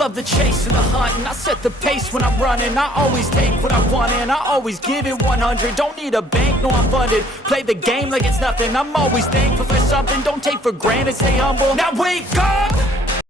love the chase and the hunt, and I set the pace when I'm running. I always take what I want and I always give it 100. Don't need a bank, no I'm funded. Play the game like it's nothing. I'm always thankful for something. Don't take for granted, stay humble. Now wake up!